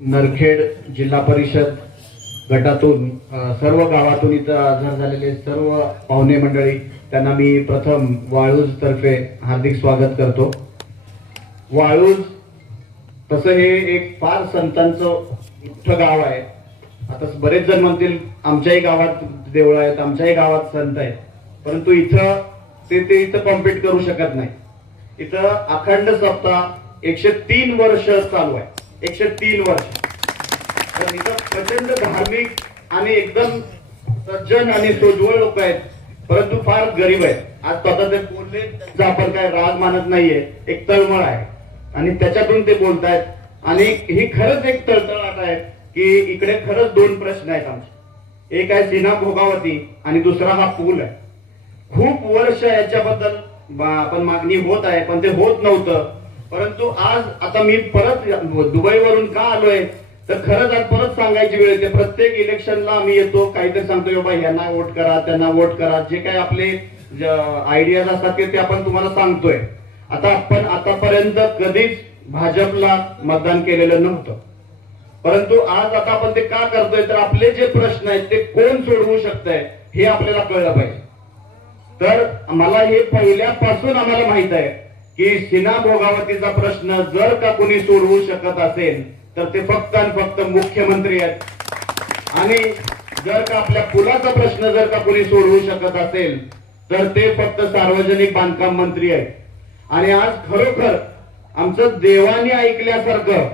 नरखेड जिल्हा परिषद गटातून सर्व गावातून इथं हजर झालेले सर्व पाहुणे मंडळी त्यांना मी प्रथम वाळूज तर्फे हार्दिक स्वागत करतो। वाळूज तसं हे एक फार संतांचं मोठं गाव आहे। आता बरेच जण म्हणतील आमच्याही गावात देवळं आहेत, आमच्याही गावात संत आहेत, परंतु इथं ते इथं कॉम्पीट करू शकत नाही। इथं अखंड सप्ताह 103 वर्ष चालू आहे, 103 वर्ष। तर इथं प्रचंड धार्मिक आणि एकदम सज्जन आणि सोज्वळ लोक आहेत, परंतु फार गरीब आहेत। आज स्वतः ते बोलले त्यांचा आपण काय राग मानत नाहीये, एक तळमळ आहे आणि त्याच्यातून ते बोलतायत। आणि ही खरंच एक तळतळाट आहे की इकडे खरंच दोन प्रश्न आहेत आमचे, एक आहे सीना भोगावती आणि दुसरा हा पूल आहे। खूप वर्ष याच्याबद्दल आपण मागणी होत आहे, पण ते होत नव्हतं। परंतु आज आता मी परत दुबईवरून का आलोय तर खरंच आज परत सांगायची वेळ येते। प्रत्येक इलेक्शनला आम्ही येतो, काहीतरी सांगतो बाबा ह्यांना वोट करा, त्यांना वोट करा, जे काही आपले आयडियाज असतात ते आपण तुम्हाला सांगतोय। आता आपण आतापर्यंत कधीच भाजपला मतदान केलेलं नव्हतं, परंतु आज आता आपण ते का करतोय तर आपले जे प्रश्न आहेत ते कोण सोडवू शकतंय हे आपल्याला कळलं पाहिजे। तर मला हे पहिल्यापासून आम्हाला माहित आहे की सीना भोगावतीचा प्रश्न जर का कोणी सोडवू शकत असेल तर ते फक्त आणि फक्त मुख्यमंत्री आहेत। आणि जर का आपल्या पुलाचा प्रश्न जर का कोणी सोडवू शकत असेल तर ते फक्त सार्वजनिक बांधकाम मंत्री आहेत। आणि आज खरोखर आमचं देवाने ऐकल्यासारखं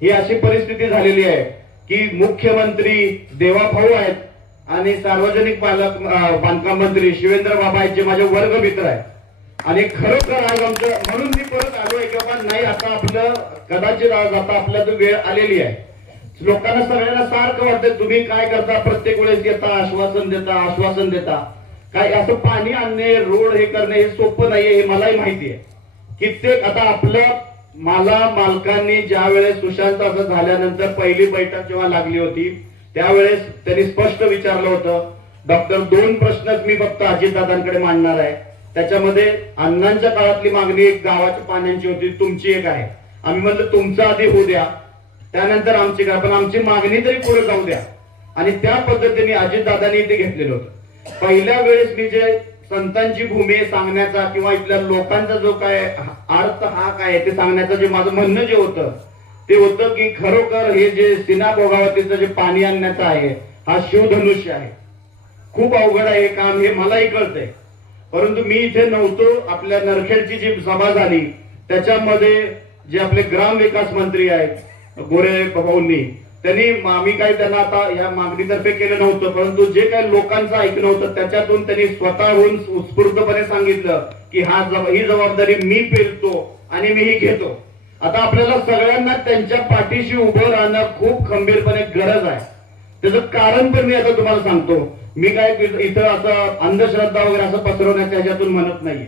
ही अशी परिस्थिती झालेली आहे की मुख्यमंत्री देवाभाऊ आहेत आणि सार्वजनिक बांधकाम मंत्री शिवेंद्र बाबा आहेत, जे माझे वर्ग मित्र आहेत। आणि खरोखर आज आमचं म्हणून मी परत आलोय की बाबा नाही, आता आपलं कदाचित आज आता आपल्या वेळ आलेली आहे। लोकांना सगळ्यांना सारखं वाटतं तुम्ही काय करता, प्रत्येक वेळेस येता आश्वासन देता काय असं पाणी आणणे, रोड हे करणे हे सोपं नाहीये, हे मलाही माहिती आहे। कित्येक आता आपलं मालकांनी ज्या वेळेस सुशांत असं झाल्यानंतर पहिली बैठक जेव्हा लागली होती त्यावेळेस त्यांनी स्पष्ट विचारलं होतं, डॉक्टर 2 प्रश्नच मी फक्त अजितदादांकडे मांडणार आहे। त्याच्यामध्ये अण्णांच्या काळातली मागणी एक गावाच्या पाण्याची होती, तुमची एक आहे। आम्ही म्हणलं तुमचं आधी होऊ द्या, त्यानंतर आमची काय, पण आमची मागणी तरी पुढे जाऊ द्या। आणि त्या पद्धतीने अजितदादांनी ते घेतलेलं होतं। पहिल्या वेळेस मी जे संतांची भूमी सांगण्याचा किंवा इथल्या लोकांचा जो काय अर्थ हा काय ते सांगण्याचं जे माझं म्हणणं जे होतं ते होतं की खरोखर हे जे सीना भोगावतीचं जे पाणी आणण्याचं आहे हा शिवधनुष्य आहे। खूप अवघड आहे हे काम, हे मलाही कळतंय, परंतु मी इथे नव्हतो। आपल्या नरखेडची जी सभा झाली त्याच्यामध्ये जे आपले ग्राम विकास मंत्री आहेत गोरे भाऊंनी, त्यांनी आम्ही काय त्यांना आता या मागणीतर्फे केलं नव्हतं, परंतु जे काही लोकांचं ऐकणं होतं त्याच्यातून त्यांनी स्वतःहून उत्स्फूर्तपणे सांगितलं की ही जबाबदारी मी पेलतो आणि मी ही घेतो। आता आपल्याला सगळ्यांना त्यांच्या पाठीशी उभं राहणं खूप खंबीरपणे गरज आहे। त्याचं कारण पण मी आता तुम्हाला सांगतो। मी काय इथं असं अंधश्रद्धा वगैरे असं पसरवण्याच्या ह्याच्यातून म्हणत नाहीये।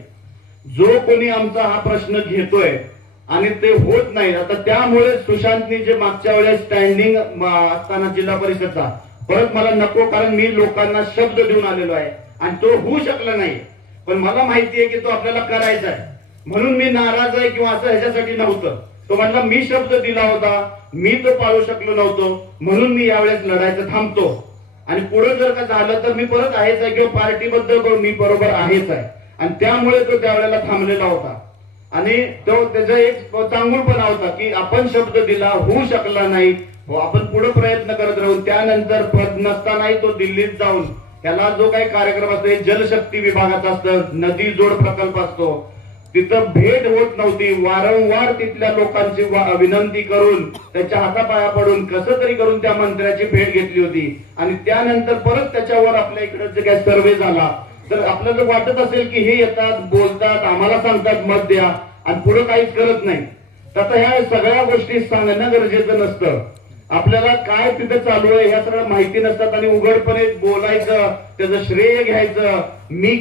जो कोणी आमचा हा प्रश्न घेतोय आणि ते होत नाही, आता त्यामुळे सुशांतनी जे मागच्या वेळेस स्टँडिंग असताना जिल्हा परिषदचा परत मला नको, कारण मी लोकांना शब्द देऊन आलेलो आहे आणि तो होऊ शकला नाही। पण मला माहिती आहे की तो आपल्याला करायचा आहे, म्हणून मी नाराज आहे किंवा असं ह्याच्यासाठी नव्हतं। तो म्हणला मी शब्द दिला होता, मी तो पाळू शकलो नव्हतो, म्हणून मी यावेळेस लढायचं थांबतो आणि पुढे जर का झालं तर मी परत आहेच आहे किंवा पार्टीबद्दल मी बरोबर आहेच आहे। आणि त्यामुळे तो त्यावेळेला थांबलेला होता आणि तो त्याचा एक चांगुलपणा होता की आपण शब्द दिला, होऊ शकला नाही, आपण पुढे प्रयत्न करत राहू। त्यानंतर पद नसतानाही तो दिल्लीत जाऊन त्याला जो काही कार्यक्रम असतो जलशक्ती विभागाचा असतं, नदी जोड प्रकल्प असतो, तिथं भेट होत नव्हती। वारंवार तिथल्या लोकांची विनंती करून त्याच्या हातापाया पडून कसं तरी करून त्या मंत्र्याची भेट घेतली होती। आणि त्यानंतर परत त्याच्यावर आपल्या इकडे जे काही सर्वे झाला तर आपल्याला वाटत असेल की हे येतात, बोलतात, आम्हाला सांगतात मत द्या आणि पुढे काहीच करत नाही। तर आता ह्या सगळ्या गोष्टी सांगणं गरजेचं नसतं, आपल्याला काय तिथे चालू आहे ह्या सगळं माहिती नसतात आणि उघडपणे बोलायचं, त्याचं श्रेय घ्यायचं, मी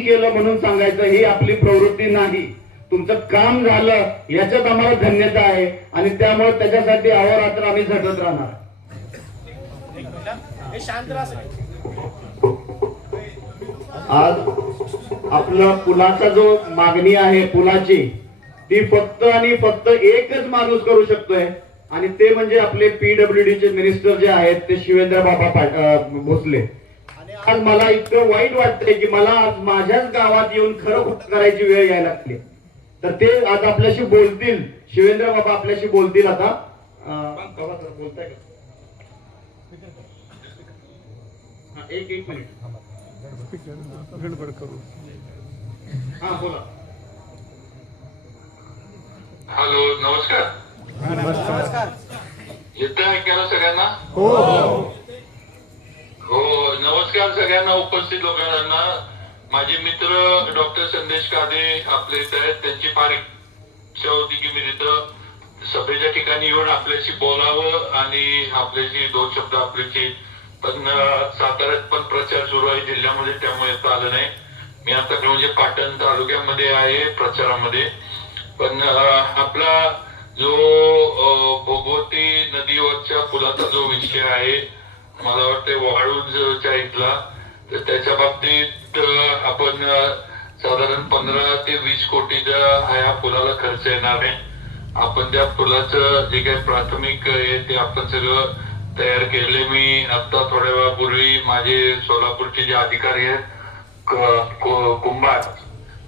केलं म्हणून सांगायचं, ही आपली प्रवृत्ती नाही। तुमचं काम झालं याच्यात आम्हाला धन्यता आहे आणि त्यामुळे त्याच्यासाठी अहोरात्र आम्ही झटत राहणार। आज आपलं पुलाचा जो मागणी आहे पुलाची, ती फक्त आणि फक्त एकच माणूस करू शकतोय आणि ते म्हणजे आपले PWD चे मिनिस्टर जे आहेत ते शिवेंद्र बाबा भोसले. आणि आज मला इतकं वाईट वाटतंय की मला आज माझ्याच गावात येऊन खरं खोटं करायची वेळ यायला लागली. तर ते आज आपल्याशी बोलतील, शिवेंद्र बाबा आपल्याशी बोलतील आता. बोलताय का? एक मिनिट. हा बोला. हॅलो, नमस्कार. येतं ऐकायला सगळ्यांना? हो हो, नमस्कार सगळ्यांना, उपस्थित लोकांना. माझे मित्र डॉक्टर संदेश कादे आपले इथे आहेत. त्यांची फार इच्छा होती की मी तिथं सभेच्या ठिकाणी येऊन आपल्याशी बोलावं आणि आपल्याशी दोन शब्द आपल्याशी, पण साताऱ्यात पण प्रचार सुरू आहे जिल्ह्यामध्ये, त्यामुळे येता आलं नाही. मी आता म्हणजे पाटण तालुक्यामध्ये आहे प्रचारामध्ये. पण आपला जो भोगवती नदीवरच्या पुलाचा जो विषय आहे, मला वाटतं वाळूजच्या इथला, तर त्याच्या बाबतीत आपण साधारण 15 ते 20 कोटीचा ह्या पुलाला खर्च येणार आहे. आपण त्या पुलाचं जे काही प्राथमिक आहे ते आपण सगळं तयार केले. मी आता थोड्या वेळापूर्वी माझे सोलापूरचे जे अधिकारी आहेत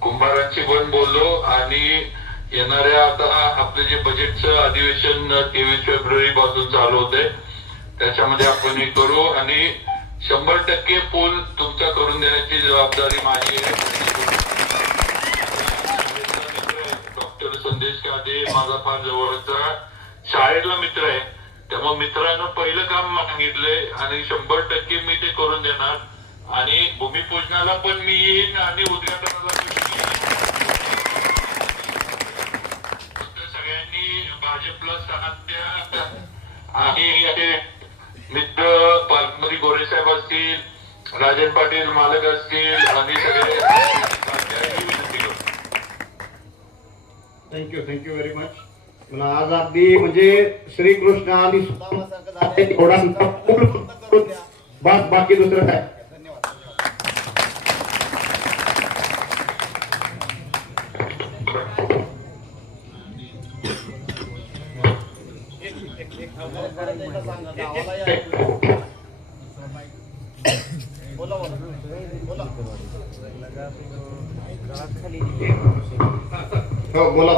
कुंभारांशी पण बोललो आणि येणाऱ्या आता आपले जे बजेटचं अधिवेशन 23 फेब्रुवारी पासून चालू होते, त्याच्यामध्ये आपण हे करू आणि 100% पूल तुमचा करून देण्याची जबाबदारी माझी आहे. डॉक्टर संदेश कादे माझा फार जवळचा शाळेतला मित्र आहे, त्यामुळे मित्रानं पहिलं काम सांगितलंय आणि 100% मी ते करून देणार. आणि भूमिपूजनाला पण मी येईन आणि उद्घाटनाला सगळ्यांनी भाजपला साथ द्या. आणि मित्र पालकमंत्री गोरे साहेब असतील, राजन पाटील मालक असतील आणि सगळे थँक्यू व्हेरी मच. मला आज अगदी म्हणजे श्रीकृष्ण आणि बस, बाकी दुसरं काय. हो बोला.